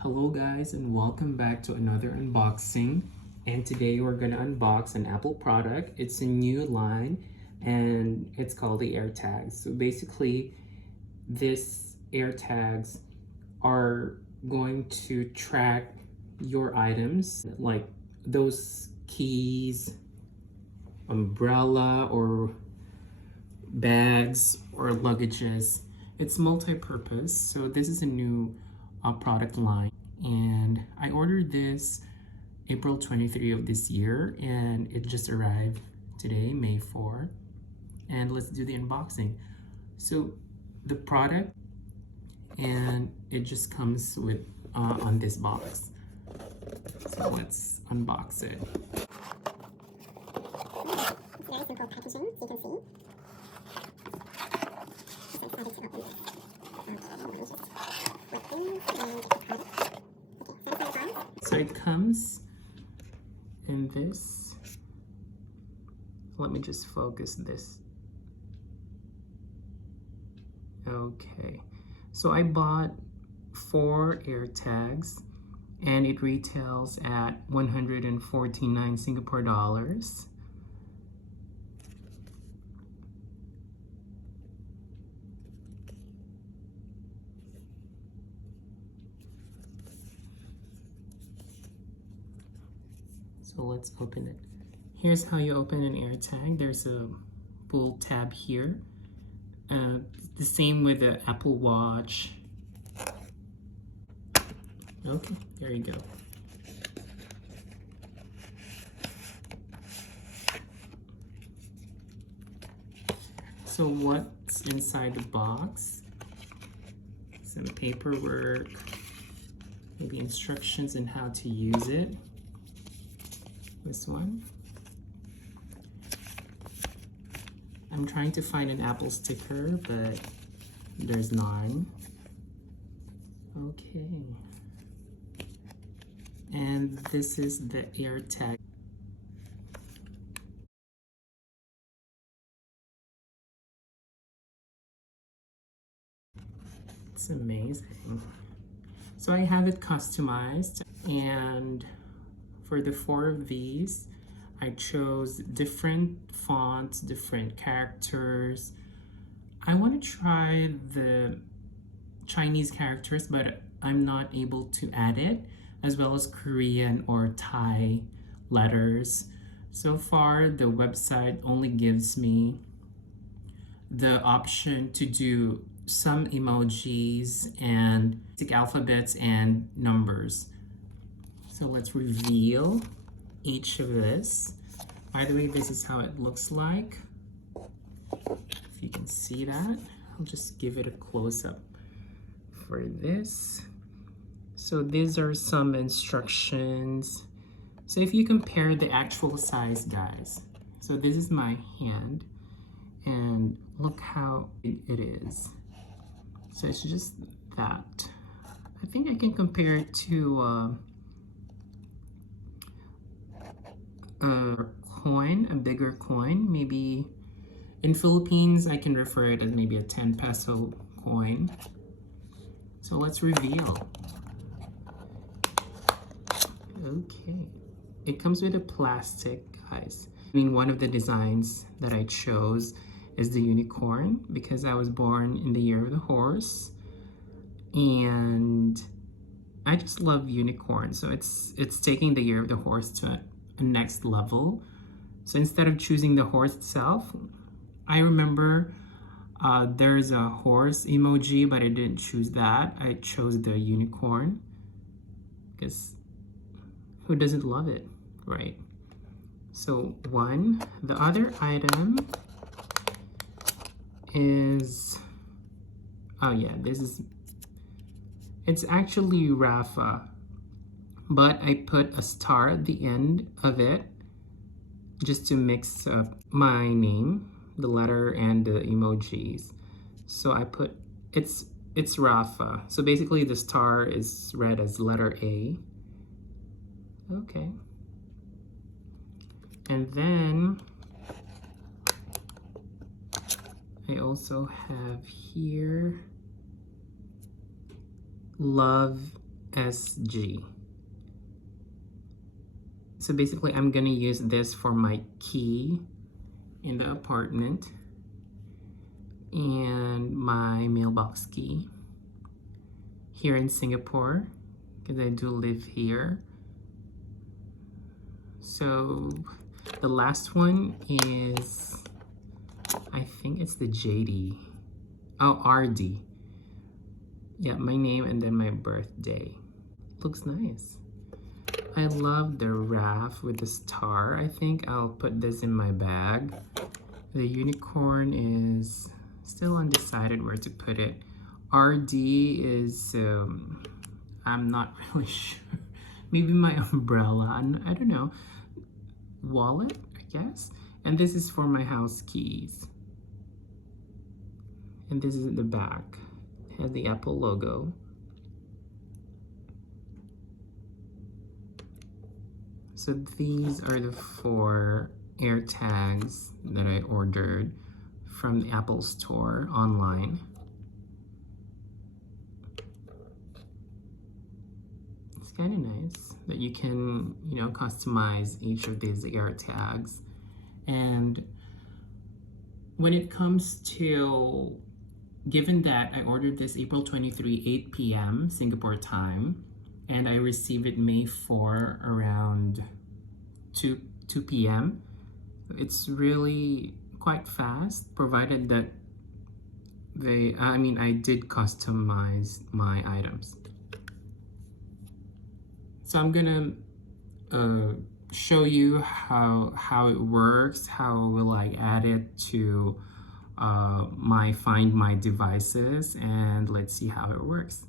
Hello guys, and welcome back to another unboxing. And today we're gonna unbox an Apple product. It's a new line and it's called the AirTags. So basically this AirTags are going to track your items, like those keys, umbrella or bags or luggages. It's multi-purpose, so this is a new product line, and I ordered this April 23 of this year, and it just arrived today, May 4. And let's do the unboxing. So the product, and it just comes with on this box. So let's unbox it. It's very simple packaging, as you can see. So excited to open this. So it comes in this. Let me just focus this. Okay, so I bought 4 AirTags and it retails at 149 Singapore dollars. So let's open it. Here's how you open an AirTag. There's a pull tab here. The same with the Apple Watch. Okay, there you go. So what's inside the box? Some paperwork, maybe instructions on how to use it. This one. I'm trying to find an Apple sticker, but there's none. Okay. And this is the AirTag. It's amazing. So I have it customized, and for the 4 of these, I chose different fonts, different characters. I want to try the Chinese characters, but I'm not able to add it, as well as Korean or Thai letters. So far, the website only gives me the option to do some emojis and alphabets and numbers. So let's reveal each of this. By the way, this is how it looks like. If you can see that, I'll just give it a close-up for this. So these are some instructions. So if you compare the actual size, guys, so this is my hand, and look how big it is. So it's just that. I think I can compare it to a coin, a bigger coin. Maybe in Philippines, I can refer it as maybe a 10 peso coin. So let's reveal. Okay, it comes with a plastic, guys. I mean, one of the designs that I chose is the unicorn because I was born in the year of the horse, and I just love unicorns. So it's taking the year of the horse to a next level. So instead of choosing the horse itself, I remember there's a horse emoji, but I didn't choose that. I chose the unicorn because who doesn't love it, right? So one, the other item is, oh yeah, it's actually Rafa, but I put a star at the end of it just to mix up my name, the letter and the emojis. So I put, it's Rafa. So basically the star is read as letter A. Okay. And then I also have here love SG. So basically, I'm gonna use this for my key in the apartment and my mailbox key here in Singapore, because I do live here. So the last one is, I think it's the JD. Oh, RD. Yeah, my name and then my birthday. Looks nice. I love the raft with the star. I think I'll put this in my bag. The unicorn is still undecided where to put it. RD is, I'm not really sure. Maybe my umbrella, I don't know. Wallet, I guess. And this is for my house keys. And this is at the back. It has the Apple logo. So these are the 4 AirTags that I ordered from the Apple store online. It's kind of nice that you can, customize each of these AirTags. And when it comes to, given that I ordered this April 23, 8 p.m. Singapore time, and I received it May 4 around 2 p.m. It's really quite fast, provided that I did customize my items. So I'm gonna show you how it works, how will I add it to my Find My devices, and let's see how it works.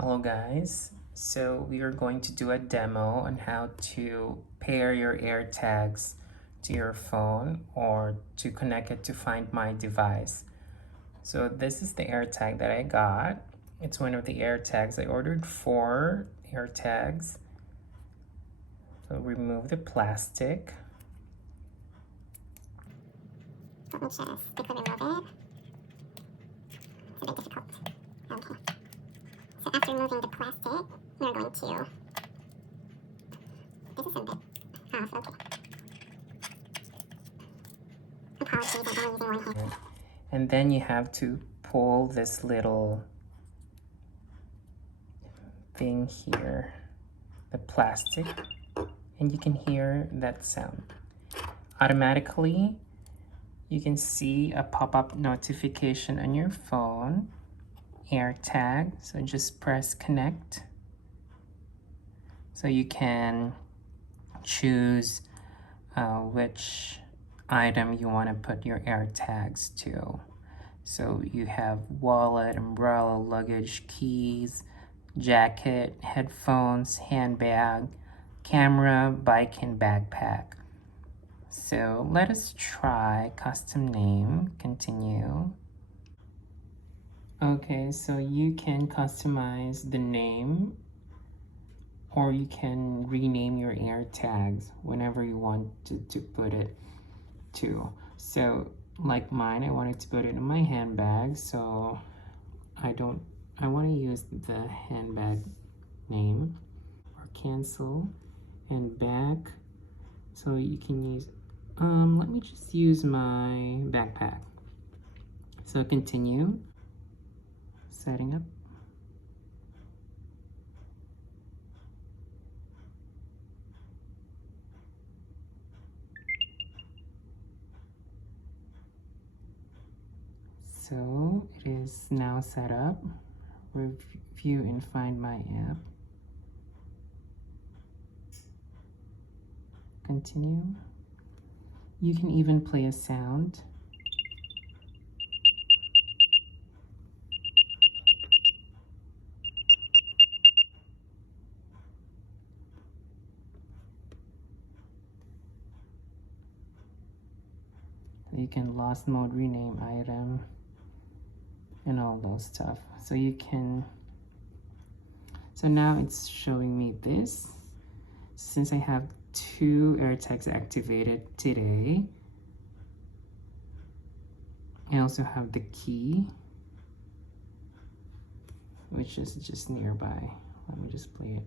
Hello guys, so we are going to do a demo on how to pair your AirTags to your phone or to connect it to Find My device. So this is the AirTag that I got. It's one of the AirTags. I ordered 4 AirTags. So remove the plastic. Let me just quickly remove it. It's a bit difficult. Okay. So after removing the plastic, we're going to... This is a bit off, okay. Apologies, I'm only using one hand. And then you have to pull this little thing here, the plastic, and you can hear that sound. Automatically, you can see a pop-up notification on your phone, AirTag, so just press connect. So you can choose which item you want to put your AirTags to. So you have wallet, umbrella, luggage, keys, jacket, headphones, handbag, camera, bike, and backpack. So let us try custom name, continue. Okay, so you can customize the name or you can rename your AirTags whenever you want to put it to. So like mine, I wanted to put it in my handbag, so I want to use the handbag name or cancel and back. So you can use, let me just use my backpack. So continue, setting up. So it is now set up. Review and Find My app. Continue. You can even play a sound. You can lost mode, rename item, and all those stuff. So you can, so now it's showing me this. Since I have 2 AirTags activated today, I also have the key, which is just nearby. Let me just play it.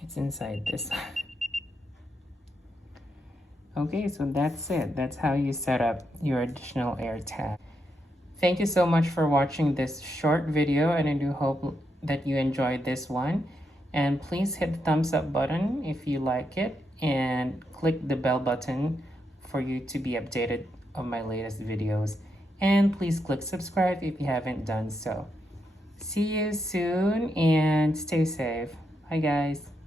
It's inside this. Okay, so that's it. That's how you set up your additional AirTag. Thank you so much for watching this short video, and I do hope that you enjoyed this one. And please hit the thumbs up button if you like it, and click the bell button for you to be updated on my latest videos. And please click subscribe if you haven't done so. See you soon and stay safe. Bye guys.